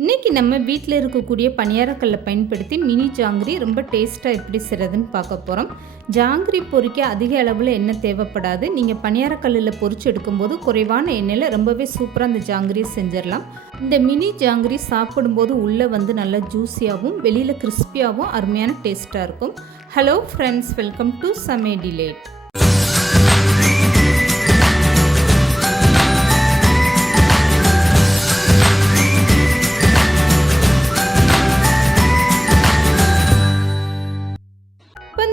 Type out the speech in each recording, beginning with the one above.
இன்றைக்கி நம்ம வீட்டில் இருக்கக்கூடிய பணியாரக்கல்லை பயன்படுத்தி மினி ஜாங்கிரி ரொம்ப டேஸ்ட்டாக எப்படி செய்கிறதுன்னு பார்க்க போகிறோம். ஜாங்கிரி பொரிக்க அதிக அளவில் எண்ணெய் தேவைப்படாது. நீங்கள் பணியாரக்கல்லில் பொரிச்சு எடுக்கும்போது குறைவான எண்ணெயில் ரொம்பவே சூப்பராக அந்த ஜாங்கிரியை செஞ்சிடலாம். இந்த மினி ஜாங்கிரி சாப்பிடும்போது உள்ளே நல்லா ஜூஸியாகவும் வெளியில் கிறிஸ்பியாகவும் அருமையான டேஸ்ட்டாக இருக்கும். ஹலோ ஃப்ரெண்ட்ஸ், வெல்கம் டு சமையல் டிலேட்.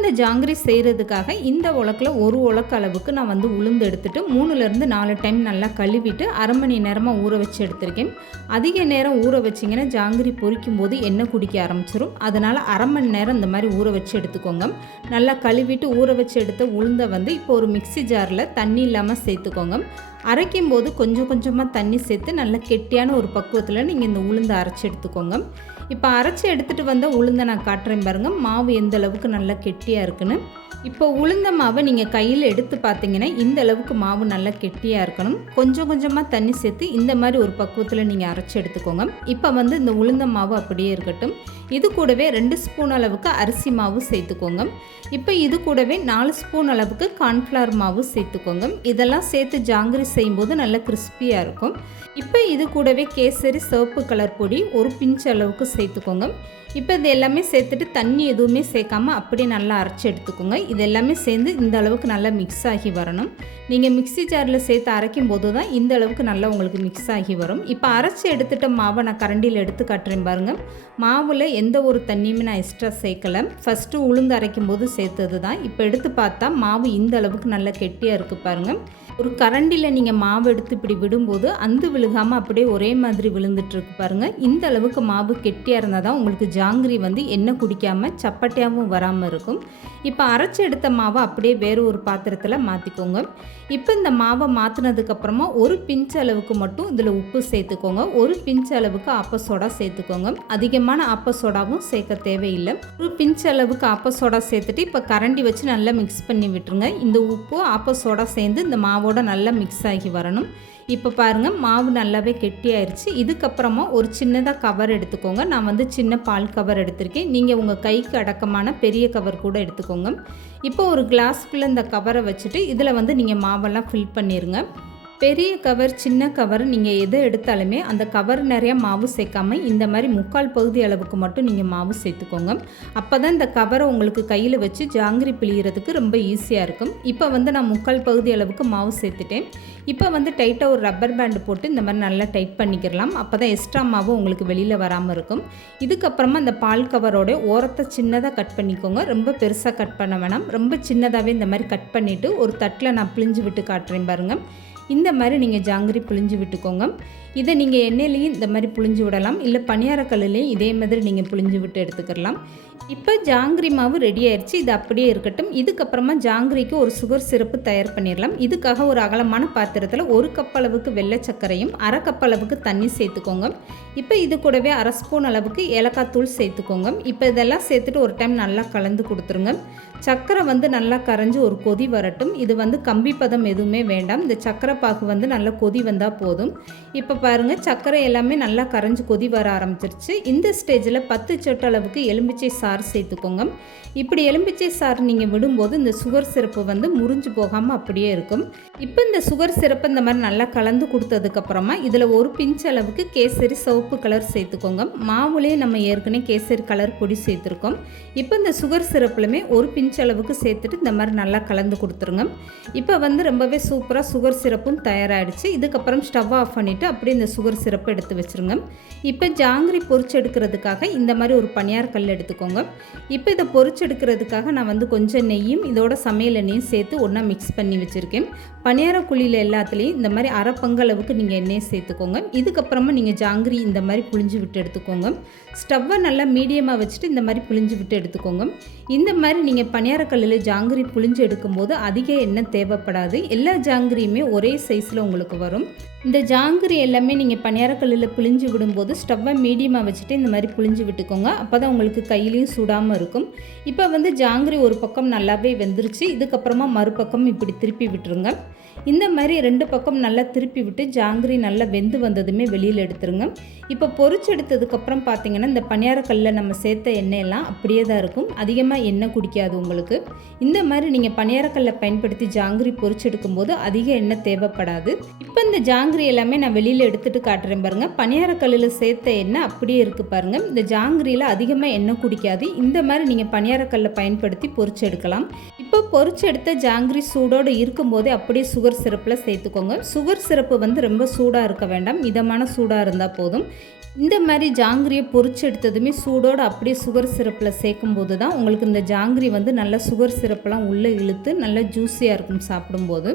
இந்த ஜாங்கிரி செய்கிறதுக்காக இந்த உலக்கில் ஒரு உலக்கு அளவுக்கு நான் உளுந்து எடுத்துகிட்டு 3லேருந்து 4 டைம் நல்லா கழுவிட்டு அரை மணி நேரமாக ஊற வச்சு எடுத்திருக்கேன். அதிக நேரம் ஊற வச்சிங்கன்னா ஜாங்கிரி பொரிக்கும் போது எண்ணெய் குடிக்க ஆரம்பிச்சிடும். அதனால் அரை மணி நேரம் இந்த மாதிரி ஊற வச்சு எடுத்துக்கோங்க. நல்லா கழுவிட்டு ஊற வச்சு எடுத்த உளுந்தை இப்போ ஒரு மிக்சி ஜாரில் தண்ணி இல்லாமல் சேர்த்துக்கோங்க. அரைக்கும் போது கொஞ்சம் கொஞ்சமாக தண்ணி சேர்த்து நல்லா கெட்டியான ஒரு பக்குவத்தில் நீங்கள் இந்த உளுந்தை அரைச்சி எடுத்துக்கோங்க. இப்போ அரைச்சி எடுத்துகிட்டு வந்த உளுந்தை நான் காட்டுறேன் பாருங்கள், மாவு எந்த அளவுக்கு நல்லா கெட்டியாக இருக்குன்னு. இப்போ உளுந்த மாவை நீங்கள் கையில் எடுத்து பார்த்தீங்கன்னா இந்த அளவுக்கு மாவு நல்லா கெட்டியாக இருக்கணும். கொஞ்சம் கொஞ்சமாக தண்ணி சேர்த்து இந்த மாதிரி ஒரு பக்குவத்தில் நீங்கள் அரைச்சி எடுத்துக்கோங்க. இப்போ இந்த உளுந்த மாவு அப்படியே இருக்கட்டும். இது கூடவே 2 ஸ்பூன் அளவுக்கு அரிசி மாவு சேர்த்துக்கோங்க. இப்போ இது கூடவே 4 ஸ்பூன் அளவுக்கு கார்ன்ஃப்ளவர் மாவு சேர்த்துக்கோங்க. இதெல்லாம் சேர்த்து ஜாங்கிரி செய்யும்போது நல்லா கிறிஸ்பியாக இருக்கும். இப்போ இது கூடவே கேசரி சிவப்பு கலர் பொடி ஒரு பிஞ்ச் அளவுக்கு சேர்த்துக்கோங்க. இப்போ இது எல்லாமே சேர்த்துட்டு தண்ணி எதுவுமே சேர்க்காமல் அப்படியே நல்லா அரைச்சி எடுத்துக்கோங்க. இது எல்லாமே சேர்ந்து இந்த அளவுக்கு நல்லா மிக்ஸ் ஆகி வரணும். நீங்கள் மிக்ஸி ஜாரில் சேர்த்து அரைக்கும் போது தான் இந்த அளவுக்கு நல்லா உங்களுக்கு மிக்ஸ் ஆகி வரும். இப்போ அரைச்சி எடுத்துகிட்ட மாவை நான் கரண்டியில் எடுத்து காட்டுறேன் பாருங்கள். மாவில் எந்த ஒரு தண்ணியுமே நான் எக்ஸ்ட்ரா சேர்க்கலை. ஃபஸ்ட்டு உளுந்து அரைக்கும் போது சேர்த்தது தான். இப்போ எடுத்து பார்த்தா மாவு இந்த அளவுக்கு நல்லா கெட்டியாக இருக்குது பாருங்கள். ஒரு கரண்டியில் நீங்கள் மாவு எடுத்து இப்படி விடும்போது அந்து விழுகாமல் அப்படியே ஒரே மாதிரி விழுந்துட்டுருக்கு பாருங்கள். இந்த அளவுக்கு மாவு கெட்டியாக இருந்தால் தான் உங்களுக்கு ஜாங்கிரி எண்ணெய் குடிக்காமல் சப்பட்டியாகவும் வராமல் இருக்கும். இப்போ அரைச்சி எடுத்த மாவை அப்படியே வேறு ஒரு பாத்திரத்தில் மாற்றிக்கோங்க. இப்போ இந்த மாவை மாற்றினதுக்கப்புறமா ஒரு பிஞ்ச் அளவுக்கு மட்டும் இதில் உப்பு சேர்த்துக்கோங்க. ஒரு பிஞ்ச் அளவுக்கு ஆப்ப சோடா சேர்த்துக்கோங்க. அதிகமான ஆப்ப சோடாவும் சேர்க்க தேவையில்லை. ஒரு பிஞ்ச் அளவுக்கு ஆப்ப சோடா சேர்த்துட்டு இப்போ கரண்டி வச்சு நல்லா மிக்ஸ் பண்ணி விட்டுருங்க. இந்த உப்பு ஆப்ப சோடா சேர்ந்து இந்த மாவோட நல்லா மிக்ஸ் ஆகி வரணும். இப்போ பாருங்கள், மாவு நல்லாவே கெட்டியாயிருச்சு. இதுக்கப்புறமா ஒரு சின்னதாக கவர் எடுத்துக்கோங்க. நான் சின்ன பால் கவர் எடுத்திருக்கேன். நீங்கள் உங்கள் கைக்கு அடக்கமான பெரிய கவர் கூட எடுத்துக்கோங்க. இப்போ ஒரு கிளாஸ்க்குள்ளே இந்த கவரை வச்சுட்டு இதில் நீங்கள் மாவெல்லாம் ஃபில் பண்ணிடுங்க. பெரிய கவர் சின்ன கவர் நீங்கள் எதை எடுத்தாலுமே அந்த கவர் நிறையா மாவு சேர்க்காமல் இந்த மாதிரி 3/4 பகுதி அளவுக்கு மட்டும் நீங்கள் மாவு சேர்த்துக்கோங்க. அப்போ தான் இந்த கவரை உங்களுக்கு கையில் வச்சு ஜாங்கிரி பிழிகிறதுக்கு ரொம்ப ஈஸியாக இருக்கும். இப்போ நான் 3/4 பகுதி அளவுக்கு மாவு சேர்த்துட்டேன். இப்போ டைட்டாக ஒரு ரப்பர் பேண்டு போட்டு இந்த மாதிரி நல்லா டைட் பண்ணிக்கிறலாம். அப்போ தான் எக்ஸ்ட்ரா மாவு உங்களுக்கு வெளியில் வராமல் இருக்கும். இதுக்கப்புறமா இந்த பால் கவரோட ஓரத்தை சின்னதாக கட் பண்ணிக்கோங்க. ரொம்ப பெருசாக கட் பண்ண வேணாம். ரொம்ப சின்னதாகவே இந்த மாதிரி கட் பண்ணிவிட்டு ஒரு தட்டில் நான் பிழிஞ்சு விட்டு காட்டுறேன் பாருங்கள். இந்த மாதிரி நீங்கள் ஜாங்கிரி புழிஞ்சு விட்டுக்கோங்க. இதை நீங்கள் எண்ணெயிலையும் இந்த மாதிரி புழிஞ்சு விடலாம், இல்லை பணியாரக்கல்லையும் இதே மாதிரி நீங்கள் புழிஞ்சு விட்டு எடுத்துக்கலாம். இப்போ ஜாங்கிரி மாவு ரெடி ஆயிடுச்சு. இது அப்படியே இருக்கட்டும். இதுக்கப்புறமா ஜாங்கிரிக்கு ஒரு சுகர் சிரப்பு தயார் பண்ணிடலாம். இதுக்காக ஒரு அகலமான பாத்திரத்தில் 1 கப் அளவுக்கு வெள்ளை சர்க்கரையும் 1/2 கப் அளவுக்கு தண்ணி சேர்த்துக்கோங்க. இப்போ இது கூடவே 1/2 ஸ்பூன் அளவுக்கு ஏலக்காய் தூள் சேர்த்துக்கோங்க. இப்போ இதெல்லாம் சேர்த்துட்டு ஒரு டைம் நல்லா கலந்து கொடுத்துருங்க. சர்க்கரை நல்லா கரைஞ்சி ஒரு கொதி வரட்டும். இது கம்பி பதம் எதுவுமே வேண்டாம். இந்த சர்க்கரை பாகு நல்லா கொதி வந்தால் போதும். இப்போ பாருங்கள், சர்க்கரை எல்லாமே நல்லா கரைஞ்சி கொதி வர ஆரம்பிச்சிருச்சு. இந்த ஸ்டேஜில் 10 சொட்டு அளவுக்கு எலுமிச்சை சாறு சேர்த்துக்கோங்க. இப்படி எலுமிச்சை சாறு நீங்கள் விடும்போது இந்த சுகர் சிரப்பு முறிஞ்சு போகாமல் அப்படியே இருக்கும். இப்போ இந்த சுகர் சிரப்பு இந்த மாதிரி நல்லா கலந்து கொடுத்ததுக்கப்புறமா இதில் ஒரு பிஞ்ச் அளவுக்கு கேசரி சிவப்பு கலர் சேர்த்துக்கோங்க. மாவுலேயே நம்ம ஏற்கனவே கேசரி கலர் பொடி சேர்த்துருக்கோம். இப்போ இந்த சுகர் சிரப்புலுமே ஒரு பிஞ்ச் அளவுக்கு சேர்த்துட்டு இந்த மாதிரி நல்லா கலந்து கொடுத்துருங்க. இப்போ ரொம்பவே சூப்பராக சுகர் சிரப்பும் தயாராகிடுச்சு. இதுக்கப்புறம் ஸ்டவ் ஆஃப் பண்ணிவிட்டு அப்படியே இந்த சுகர் சிரப்பை எடுத்து வச்சுருங்க. இப்போ ஜாங்கிரி பொரிச்சு எடுக்கிறதுக்காக இந்த மாதிரி ஒரு பனியார் கல் எடுத்துக்கோங்க. இப்போ இதை பொரிச்சு எடுக்கிறதுக்காக நான் கொஞ்சம் நெய்யும் இதோட சமையல் எண்ணெயும் சேர்த்து ஒன்றா மிக்ஸ் பண்ணி வச்சுருக்கேன். பனியார குழியில் எல்லாத்துலேயும் இந்த மாதிரி 1/2 பங்கு அளவுக்கு நீங்கள் எண்ணெயை சேர்த்துக்கோங்க. இதுக்கப்புறமா நீங்கள் ஜாங்கிரி இந்த மாதிரி புழிஞ்சு விட்டு எடுத்துக்கோங்க. ஸ்டவ்வை நல்லா மீடியமாக வச்சுட்டு இந்த மாதிரி புழிஞ்சு விட்டு எடுத்துக்கோங்க. இந்த மாதிரி நீங்கள் பனியாரக்கல்லில் ஜாங்கிரி புழிஞ்சு எடுக்கும்போது அதிக எண்ணெய் தேவைப்படாது. எல்லா ஜாங்கிரியுமே ஒரே சைஸில் உங்களுக்கு வரும். இந்த ஜாங்கிரி எல்லாமே நீங்கள் பனியாரக்கல்லில் புழிஞ்சு விடும்போது ஸ்டவ்வை மீடியமாக வச்சுட்டு இந்த மாதிரி புழிஞ்சு விட்டுக்கோங்க. அப்போ தான் உங்களுக்கு கையிலையும் சுடாமல் இருக்கும். இப்போ ஜாங்கிரி ஒரு பக்கம் நல்லாவே வெந்துருச்சு. இதுக்கப்புறமா மறுபக்கம் இப்படி திருப்பி விட்டுருங்க. இந்த மாதிரி 2 பக்கம் நல்லா திருப்பி விட்டு ஜாங்கிரி நல்லா வெந்து வந்ததுமே வெளியில் எடுத்துருங்க. இப்போ பொரிச்சு எடுத்ததுக்கப்புறம் பார்த்திங்கன்னா இந்த பணியாரக்கல்லில் நம்ம சேர்த்த எண்ணெயெல்லாம் அப்படியே தான் இருக்கும், அதிகமாக எண்ணெய் குடிக்காது உங்களுக்கு. இந்த மாதிரி நீங்கள் பணியாரக்கல்லை பயன்படுத்தி ஜாங்கிரி பொரிச்சு எடுக்கும்போது அதிக எண்ணெய் தேவைப்படாது. இப்போ இந்த ஜாங்கிரி எல்லாமே நான் வெளியில் எடுத்துகிட்டு காட்டுறேன் பாருங்கள். பணியாரக்கல்லில் சேர்த்த எண்ணெய் அப்படியே இருக்குது பாருங்கள். இந்த ஜாங்கிரியில் அதிகமாக எண்ணெய் குடிக்காது. இந்த மாதிரி நீங்கள் பணியாரக்கல்லை பயன்படுத்தி பொரிச்சு எடுக்கலாம். இப்போ பொரிச்சு எடுத்த ஜாங்கிரி சூடோடு இருக்கும்போதே அப்படியே சுகர் சிரப்பில் சேர்த்துக்கோங்க. சுகர் சிரப்பு வந்து ரொம்ப சூடாக இருக்க வேண்டாம், மிதமான சூடாக இருந்தால் போதும். இந்த மாதிரி ஜாங்கிரியை பொரிச்சு எடுத்ததுமே சூடோடு அப்படியே சுகர் சிரப்பில் சேர்க்கும்போது தான் உங்களுக்கு இந்த ஜாங்கிரி வந்து நல்லா சுகர் சிரப்பெல்லாம் உள்ளே இழுத்து நல்லா ஜூஸியாக இருக்கும் சாப்பிடும்போது.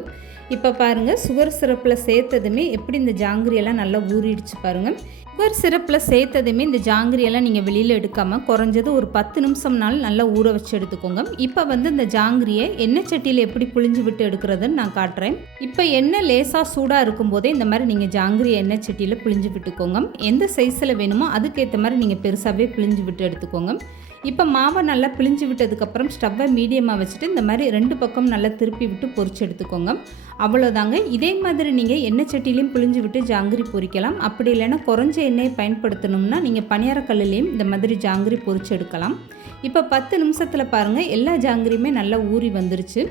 இப்போ பாருங்கள், சுகர் சிரப்பில் சேர்த்ததுமே எப்படி இந்த ஜாங்கிரியெல்லாம் நல்லா ஊறிடுச்சு பாருங்கள். சுகர் சிரப்பில் சேர்த்ததுமே இந்த ஜாங்கிரியெல்லாம் நீங்கள் வெளியில் எடுக்காமல் குறைஞ்சது ஒரு 10 நிமிஷம்னாலும் நல்லா ஊற வச்சு எடுத்துக்கோங்க. இப்போ வந்து இந்த ஜாங்கிரியை எண்ணெய் சட்டியில் எப்படி புழிஞ்சு விட்டு எடுக்கிறதுன்னு நான் காட்டுறேன். இப்போ எண்ணெய் லேசாக சூடாக இருக்கும்போதே இந்த மாதிரி நீங்கள் ஜாங்கிரி எண்ணெய் சட்டியில் புழிஞ்சு விட்டுக்கோங்க. எந்த சைஸில் வேணுமோ அதுக்கேற்ற மாதிரி நீங்கள் பெருசாகவே புழிஞ்சு விட்டு எடுத்துக்கோங்க. இப்போ மாவை நல்லா பிழிஞ்சு விட்டதுக்கப்புறம் ஸ்டவ்வை மீடியமாக வச்சுட்டு இந்த மாதிரி 2 பக்கம் நல்லா திருப்பி விட்டு பொரிச்சு எடுத்துக்கோங்க. அவ்வளோதாங்க. இதே மாதிரி நீங்கள் எண்ணெய் சட்டிலையும் பிழிஞ்சு விட்டு ஜாங்கிரி பொரிக்கலாம். அப்படி இல்லைன்னா குறைஞ்ச எண்ணெயை பயன்படுத்தணும்னா நீங்கள் பணியாரக்கல்லையும் இந்த மாதிரி ஜாங்கிரி பொரிச்சு எடுக்கலாம். இப்போ 10 நிமிஷத்தில் பாருங்கள் எல்லா ஜாங்கிரியுமே நல்லா ஊறி வந்துருச்சு.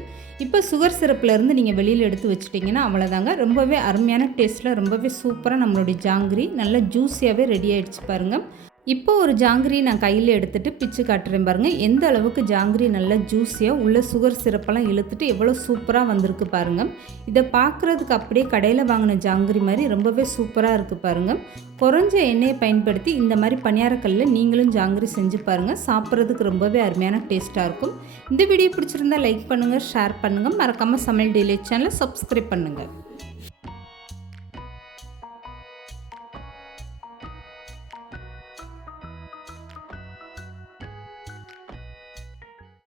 இப்போ சுகர் சிரப்பிலேருந்து நீங்கள் வெளியில் எடுத்து வச்சுட்டிங்கன்னா அவ்வளோதாங்க. ரொம்பவே அருமையான டேஸ்ட்டில் ரொம்பவே சூப்பராக நம்மளுடைய ஜாங்கிரி நல்லா ஜூஸியாகவே ரெடி ஆகிடுச்சு பாருங்கள். இப்போ ஒரு ஜாங்கிரி நான் கையில் எடுத்துகிட்டு பிச்சு காட்டுறேன் பாருங்கள். எந்த அளவுக்கு ஜாங்கிரி நல்லா ஜூஸியாக உள்ள சுகர் சிரப்பெல்லாம் இழுத்துட்டு எவ்வளோ சூப்பராக வந்திருக்கு பாருங்கள். இதை பார்க்குறதுக்கு அப்படியே கடையில் வாங்கின ஜாங்கிரி மாதிரி ரொம்பவே சூப்பராக இருக்குது பாருங்கள். குறைஞ்ச எண்ணெயை பயன்படுத்தி இந்த மாதிரி பணியாரக்கல்லில் நீங்களும் ஜாங்கிரி செஞ்சு பாருங்கள். சாப்பிட்றதுக்கு ரொம்பவே அருமையான டேஸ்ட்டாக இருக்கும். இந்த வீடியோ பிடிச்சிருந்தால் லைக் பண்ணுங்கள், ஷேர் பண்ணுங்கள். மறக்காமல் சமையல் டெய்லி சேனலை சப்ஸ்கிரைப் பண்ணுங்கள்.